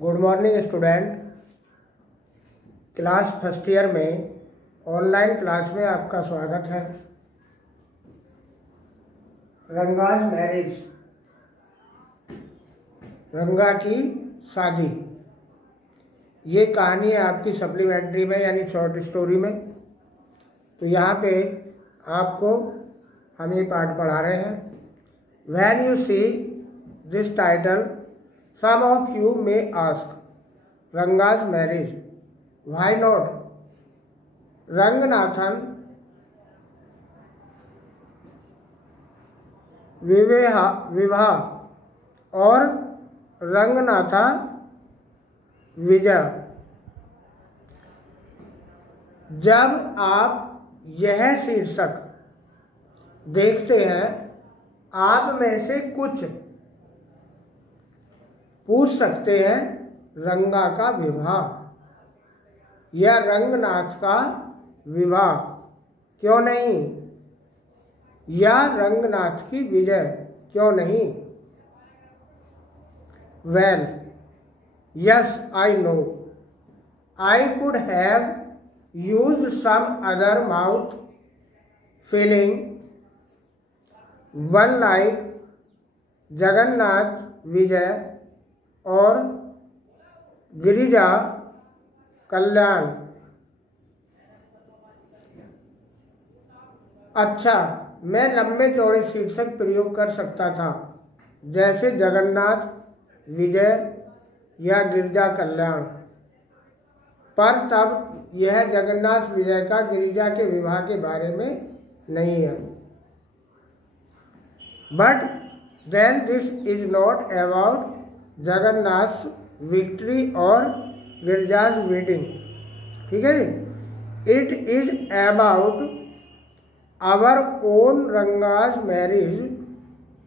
Good morning student. Class first year में online class में आपका स्वागत है। रंगाज मैरिज, रंगा की शादी, ये कहानी है आपकी सप्लीमेंट्री में यानी शॉर्ट स्टोरी में। तो यहाँ पे आपको हम ये पाठ पढ़ा रहे हैं। When you see this title, some of you may ask, Ranga's marriage, why not? Ranganathan विवाह और रंगनाथा विजय। जब आप यह शीर्षक देखते हैं, आप में से कुछ पूछ सकते हैं, रंगा का विवाह या रंगनाथ का विवाह क्यों नहीं, या रंगनाथ की विजय क्यों नहीं? Well, yes, I know. I could have used some other mouth filling one like Jagannath विजय और गिरिजा कल्याण। अच्छा, मैं लंबे चौड़े शीर्षक प्रयोग कर सकता था, जैसे जगन्नाथ विजय या गिरिजा कल्याण, पर तब यह जगन्नाथ विजय का गिरिजा के विवाह के बारे में नहीं है। But then this is not about Jagannath victory और गिरजाज वेडिंग, ठीक है जी। It is about our own रंगाज marriage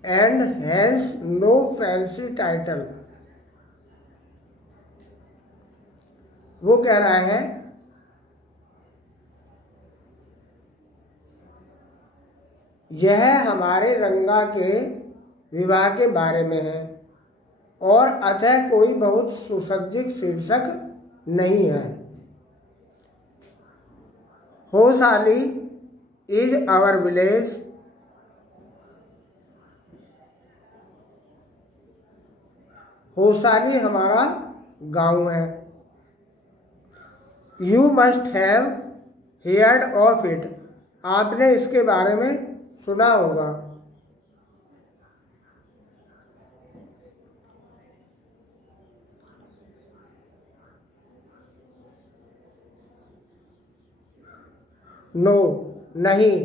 and has no fancy title. वो कह रहा है यह हमारे रंगा के विवाह के बारे में है और अतः कोई बहुत सुसज्जित शीर्षक नहीं है। Hosali is our village, Hosali हमारा गांव है। You must have heard of it, आपने इसके बारे में सुना होगा। नो, नहीं।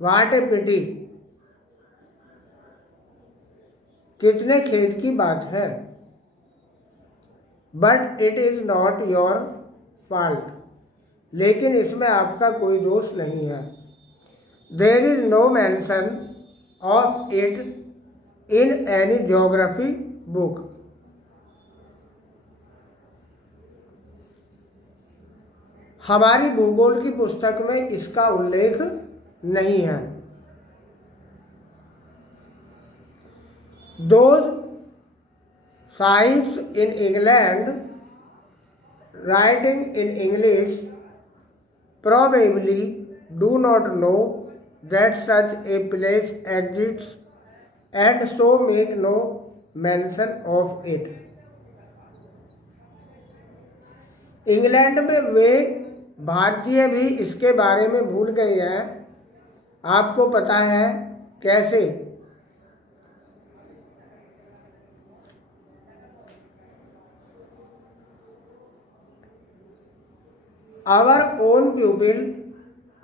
वाट ए पिटी, कितने खेद की बात है। But it is not your fault, लेकिन इसमें आपका कोई दोष नहीं है। There is no mention of it in any geography book, हमारी भूगोल की पुस्तक में इसका उल्लेख नहीं है। Those sahips in England writing in English probably do not know that such a place exists and so make no mention of it. England में वे भारतीय भी इसके बारे में भूल गए हैं। आपको पता है कैसे? Our own pupil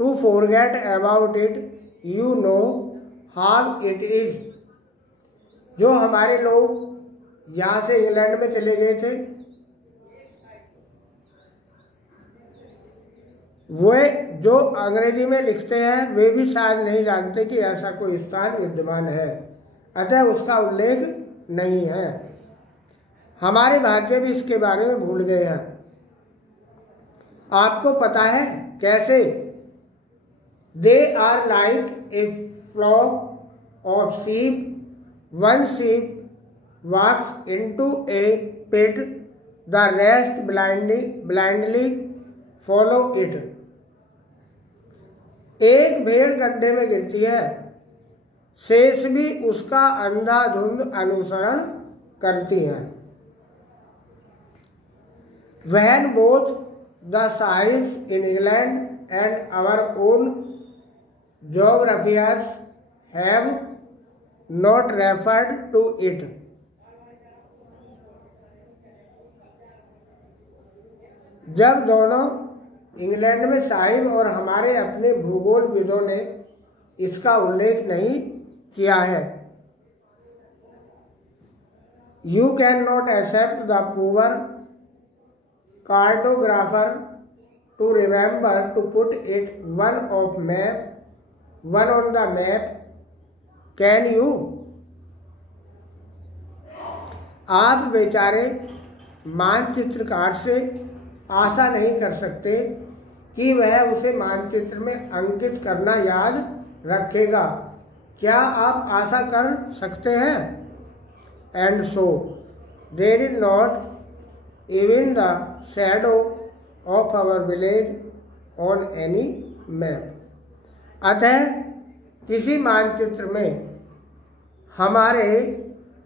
to forget about it, you know how it is. जो हमारे लोग यहाँ से इंग्लैंड में चले गए थे, वे जो अंग्रेजी में लिखते हैं वे भी शायद नहीं जानते कि ऐसा कोई स्थान विद्यमान है, अतः उसका उल्लेख नहीं है। हमारे भारतीय भी इसके बारे में भूल गए हैं। आपको पता है कैसे? They are like a flock of sheep, one sheep walks into a pit the rest blindly follow it. एक भेड़ गड्ढे में गिरती है, शेष भी उसका अंधाधुंध अनुसरण करती हैं। When both the sahibs in England and our own geographers have not referred to it, जब दोनों इंग्लैंड में साहिब और हमारे अपने भूगोलविदों ने इसका उल्लेख नहीं किया है। You cannot accept the poor cartographer to remember to put it one on the map, can you? आप बेचारे मानचित्रकार से आशा नहीं कर सकते कि वह उसे मानचित्र में अंकित करना याद रखेगा। क्या आप आशा कर सकते हैं? And so there is not even the shadow of our village on any map. अतः किसी मानचित्र में हमारे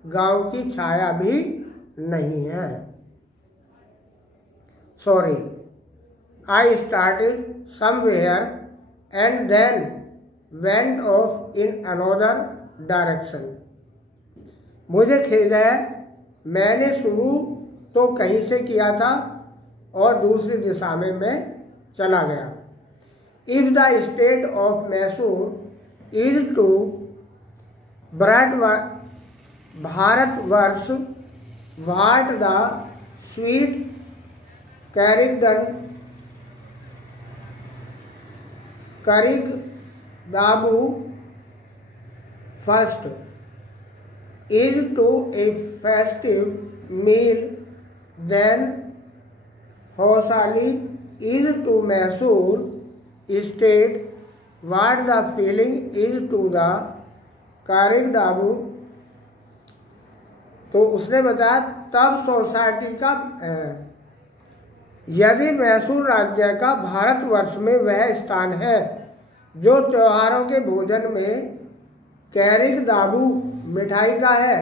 गांव की छाया भी नहीं है। Sorry, I started somewhere and then went off in another direction. मुझे खेद है, मैंने शुरू तो कहीं से किया था और दूसरी दिशा में मैं चला गया। If the state of Mysore is to Bharatvarsh, what the sweet Karigdabu first is to a festive meal, then Hosali is to Mysore state, what the feeling is to the Karigdabu। तो उसने बताया तब society का यदि मैसूर राज्य का भारतवर्ष में वह स्थान है जो त्योहारों के भोजन में कैरिगदाबू मिठाई का है,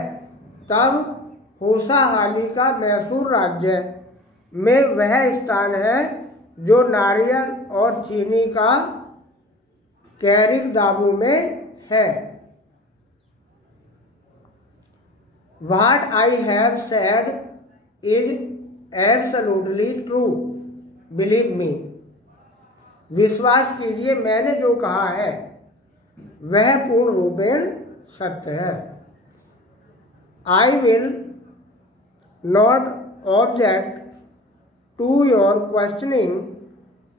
तब होसाहाली का मैसूर राज्य में वह स्थान है जो नारियल और चीनी का कैरिगदाबू में है। What I have said is absolutely true, believe me। विश्वास कीजिए, मैंने जो कहा है वह पूर्ण रूपेण सत्य है। I will not object to your questioning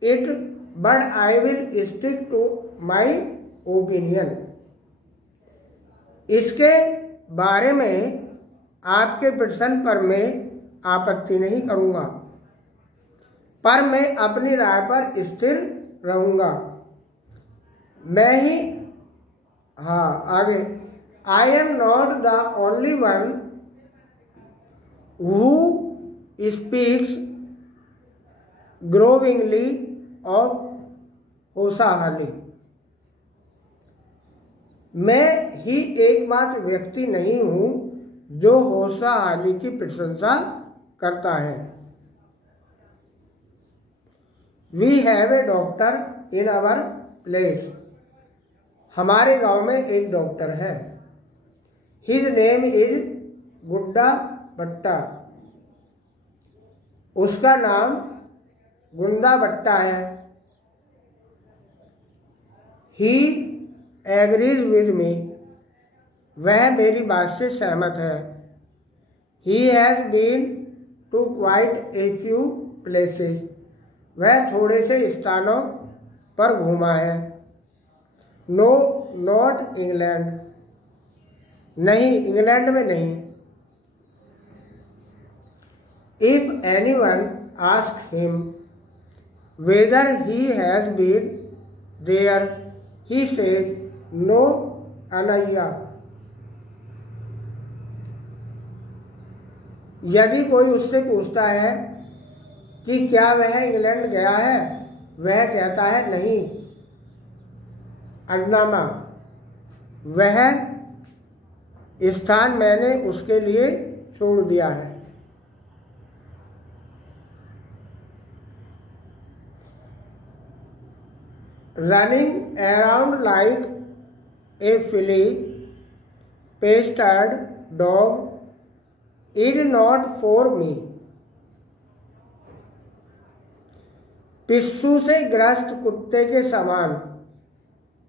it, but I will stick to my opinion। इसके बारे में आपके प्रश्न पर मैं आपत्ति नहीं करूंगा, पर मैं अपनी राय पर स्थिर रहूंगा। मैं ही आगे I am not the only one who speaks glowingly of होसाहाली। मैं ही एकमात्र व्यक्ति नहीं हूं जो होसाहाली की प्रशंसा करता है। We have a doctor in our place। हमारे गांव में एक डॉक्टर है। His name is गुड्डा भट्टा। उसका नाम गुंदा भट्टा है। He agrees with me। वह मेरी बात से सहमत है। He has been to quite a few places। वह थोड़े से स्थानों पर घूमा है। No, not England। नहीं, इंग्लैंड में नहीं। If anyone asks him whether he has been there, he says no, Anaya। यदि कोई उससे पूछता है कि क्या वह इंग्लैंड गया है, वह कहता है नहीं अन्नामा, वह स्थान मैंने उसके लिए छोड़ दिया है। Running around like a flea pestered dog is not for me. पिस्सू से ग्रस्त कुत्ते के समान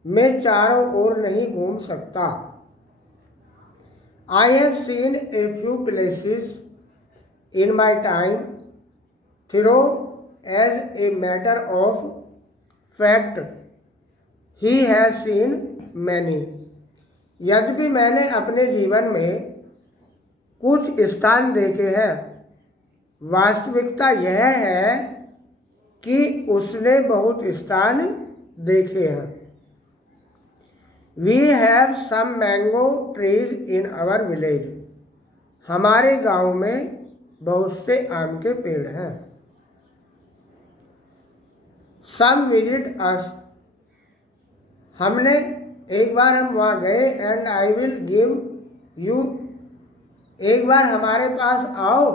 मैं चारों ओर नहीं घूम सकता। I have seen a few places in my time, though as a matter of fact, he has seen many. यद्यपि मैंने अपने जीवन में कुछ स्थान देखे हैं, वास्तविकता यह है कि उसने बहुत स्थान देखे हैं। We have some mango trees in our village. हमारे गांव में बहुत से आम के पेड़ हैं। Some visit us. हमने एक बार हम वहाँ गए and I will give you. एक बार हमारे पास आओ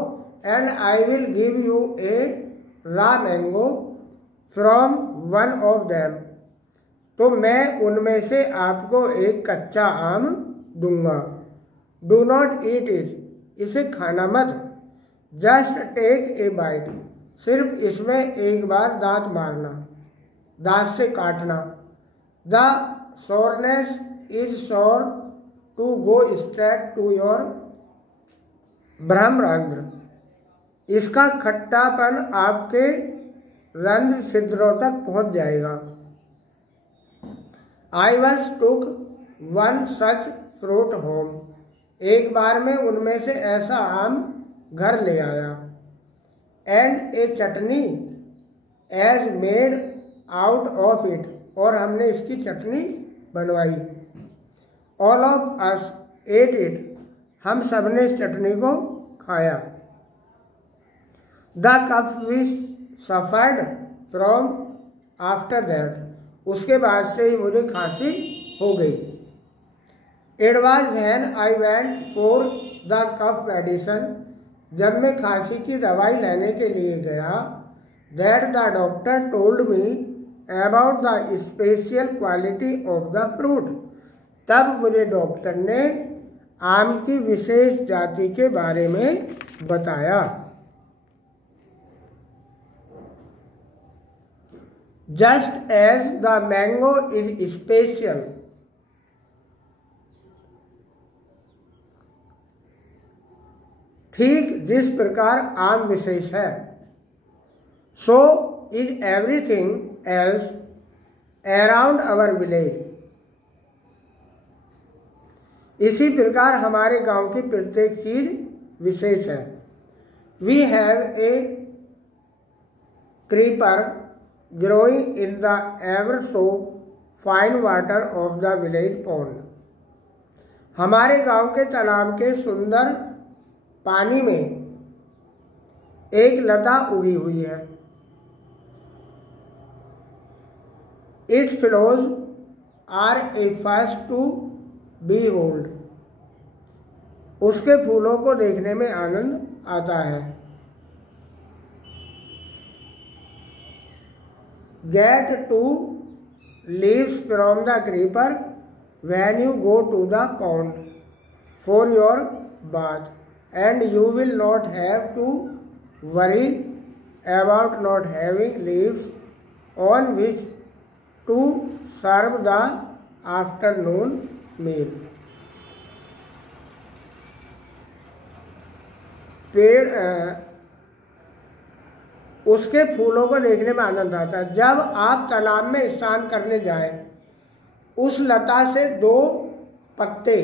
and I will give you a raw mango from one of them. तो मैं उनमें से आपको एक कच्चा आम दूंगा। डू नॉट ईट इट, इसे खाना मत। जस्ट टेक ए बाइट, सिर्फ इसमें एक बार दांत मारना, दांत से काटना। The soreness is sore to go straight to your brahmarandhra. इसका खट्टापन आपके रंध्र छिद्रों तक पहुंच जाएगा। I was took one such fruit home. एक बार में उनमें से ऐसा आम घर ले आया। And a chutney as made out of it. और हमने इसकी चटनी बनवाई। All of us ate it. हम सबने इस चटनी को खाया। The cup we suffered from after that. उसके बाद से ही मुझे खांसी हो गई। It was when I went for the cough medicine. जब मैं खांसी की दवाई लेने के लिए गया, that the doctor told me about the special quality of the fruit. तब मुझे डॉक्टर ने आम की विशेष जाति के बारे में बताया। Just as the mango is special, ठीक जिस प्रकार आम विशेष है, so is everything else around our village. इसी प्रकार हमारे गांव की प्रत्येक चीज विशेष है। We have a creeper growing in the ever so fine water of the village pond. हमारे गांव के तालाब के सुंदर पानी में एक लता उगी हुई है। Its flowers are a first to behold. उसके फूलों को देखने में आनंद आता है। Get two leaves from the creeper when you go to the pond for your bath, and you will not have to worry about not having leaves on which to serve the afternoon meal. पेड़ उसके फूलों को देखने में आनंद आता है। जब आप तालाब में स्नान करने जाएं, उस लता से 2 पत्ते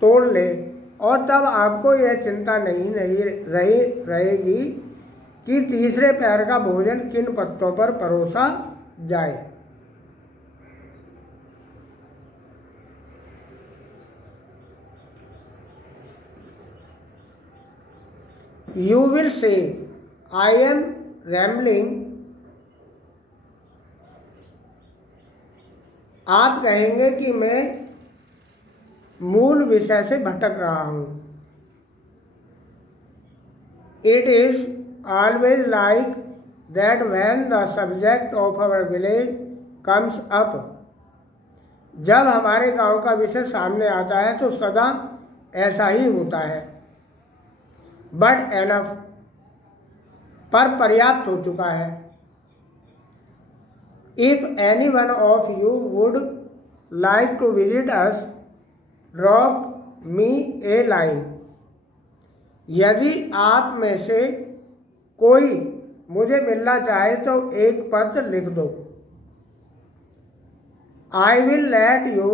तोड़ लें और तब आपको यह चिंता नहीं रहेगी कि तीसरे पहर का भोजन किन पत्तों पर परोसा जाए। You will say I am rambling, आप कहेंगे कि मैं मूल विषय से भटक रहा हूं। It is always like that when the subject of our village comes up, जब हमारे गांव का विषय सामने आता है तो सदा ऐसा ही होता है। बट एनफ, पर पर्याप्त हो चुका है। If any one of you would like to visit us, drop me a line, यदि आप में से कोई मुझे मिलना चाहे तो एक पत्र लिख दो। I will let you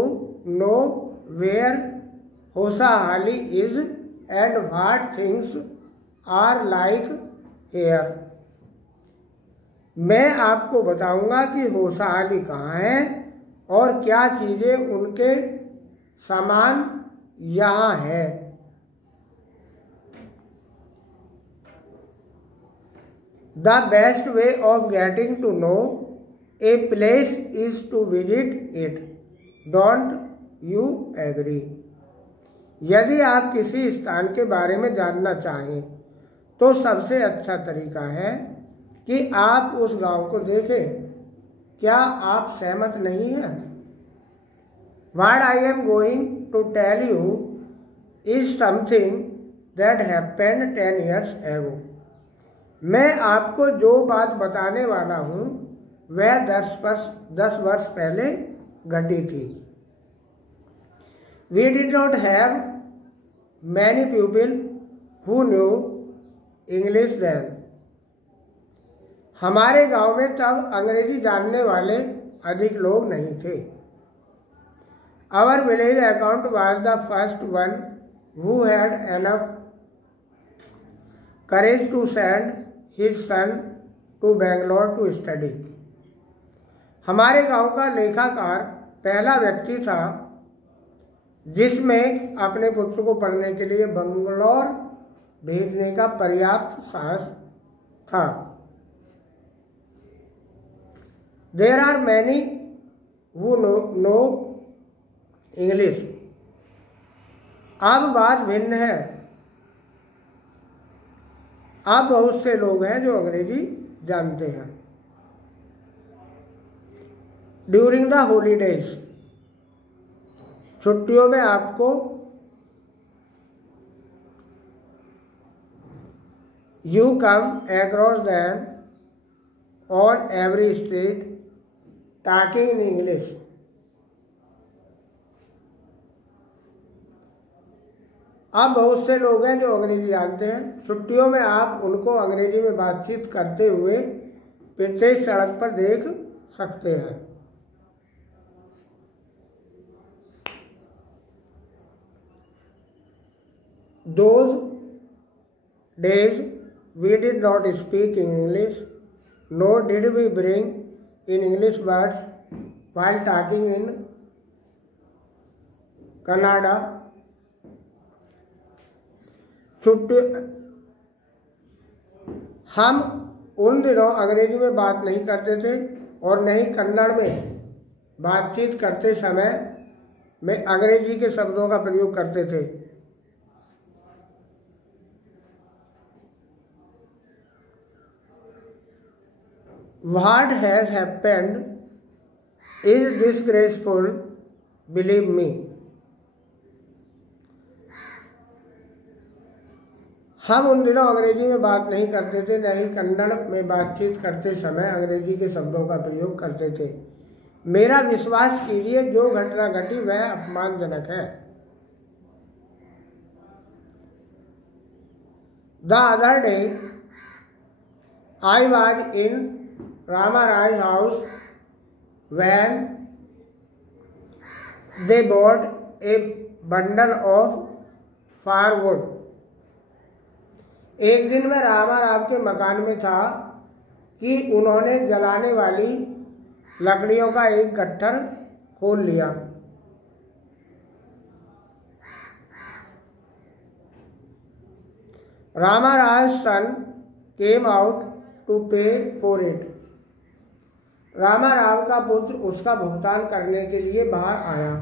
know where Hosahalli is and what things are like here, मैं आपको बताऊंगा कि होसाहाली कहाँ है और क्या चीजें उनके समान यहाँ है। The best way of getting to know a place is to visit it, don't you agree, यदि आप किसी स्थान के बारे में जानना चाहें तो सबसे अच्छा तरीका है कि आप उस गांव को देखें। क्या आप सहमत नहीं हैं? What I am going to tell you is something that happened 10 years ago. मैं आपको जो बात बताने वाला हूँ वह 10 वर्ष पहले घटी थी। We did not have many people who knew English then. हमारे गांव में तब अंग्रेजी जानने वाले अधिक लोग नहीं थे। Our village account was the first one who had enough courage to send his son to Bangalore to study. हमारे गांव का लेखाकार पहला व्यक्ति था जिसमें अपने पुत्र को पढ़ने के लिए बंगलौर भेजने का पर्याप्त साहस था। There are many who know English. अब बात भिन्न है। अब बहुत से लोग हैं जो अंग्रेजी जानते हैं। ड्यूरिंग द हॉलीडेज, छुट्टियों में आपको you come across them on every street talking in English, अब बहुत से लोग हैं जो अंग्रेजी जानते हैं। छुट्टियों में आप उनको अंग्रेजी में बातचीत करते हुए प्रत्येक सड़क पर देख सकते हैं। Those days we did not speak English, nor did we bring in English words while talking in Kannada. हम उन दिनों अंग्रेजी में बात नहीं करते थे और न ही कन्नड़ में बातचीत करते समय में अंग्रेजी के शब्दों का प्रयोग करते थे। What has happened is disgraceful, believe me. हम उन दिनों अंग्रेजी में बात नहीं करते थे, न ही कन्नड़ में बातचीत करते समय अंग्रेजी के शब्दों का प्रयोग करते थे। मेरा विश्वास कीजिए, जो घटना घटी वह अपमानजनक है। The other day I was in Ramarai's house when they bought a bundle of firewood. एक दिन मैं रामाराव के मकान में था कि उन्होंने जलाने वाली लकड़ियों का एक गट्ठर खोल लिया। रामाराज सन केम आउट टू पे फॉर इट। रामाराव का पुत्र उसका भुगतान करने के लिए बाहर आया।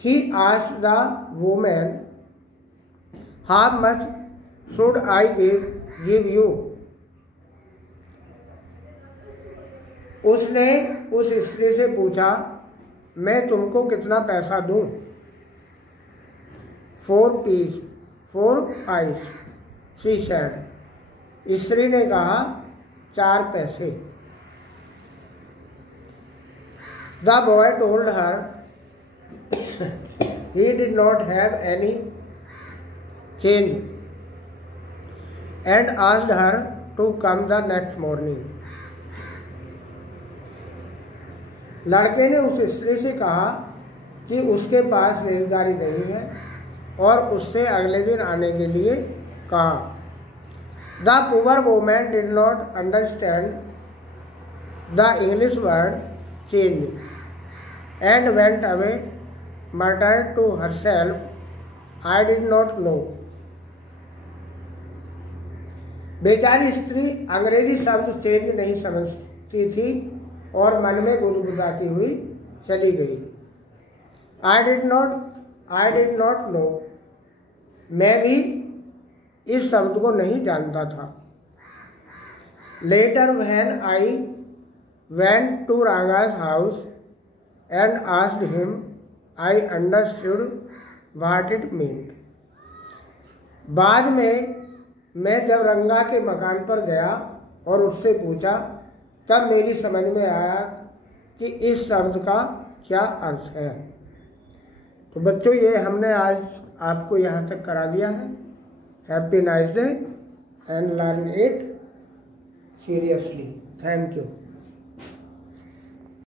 He asked the woman, how much should I give you. उसने उस स्त्री से पूछा, मैं तुमको कितना पैसा दूं। 4 पीस 4 आइस शी सेड। स्त्री ने कहा 4 पैसे। The boy told her he did not have any change and asked her to come the next morning. लड़के ने उस स्त्री से कहा कि उसके पास रेलगाड़ी नहीं है और उससे अगले दिन आने के लिए कहा। The poor woman did not understand the English word change and went away, muttered to herself, I did not know. बेचारी स्त्री अंग्रेजी शब्द चेंज नहीं समझती थी और मन में गुदगुदाती हुई चली गई। I did not know. मैं भी इस शब्द को नहीं जानता था। Later when I went to Ranga's house and asked him, I understood what it meant. बाद में मैं जब रंगा के मकान पर गया और उससे पूछा, तब मेरी समझ में आया कि इस शब्द का क्या अर्थ है। तो बच्चों, ये हमने आज आपको यहाँ तक करा दिया है। Happy nice day and learn it seriously. Thank you.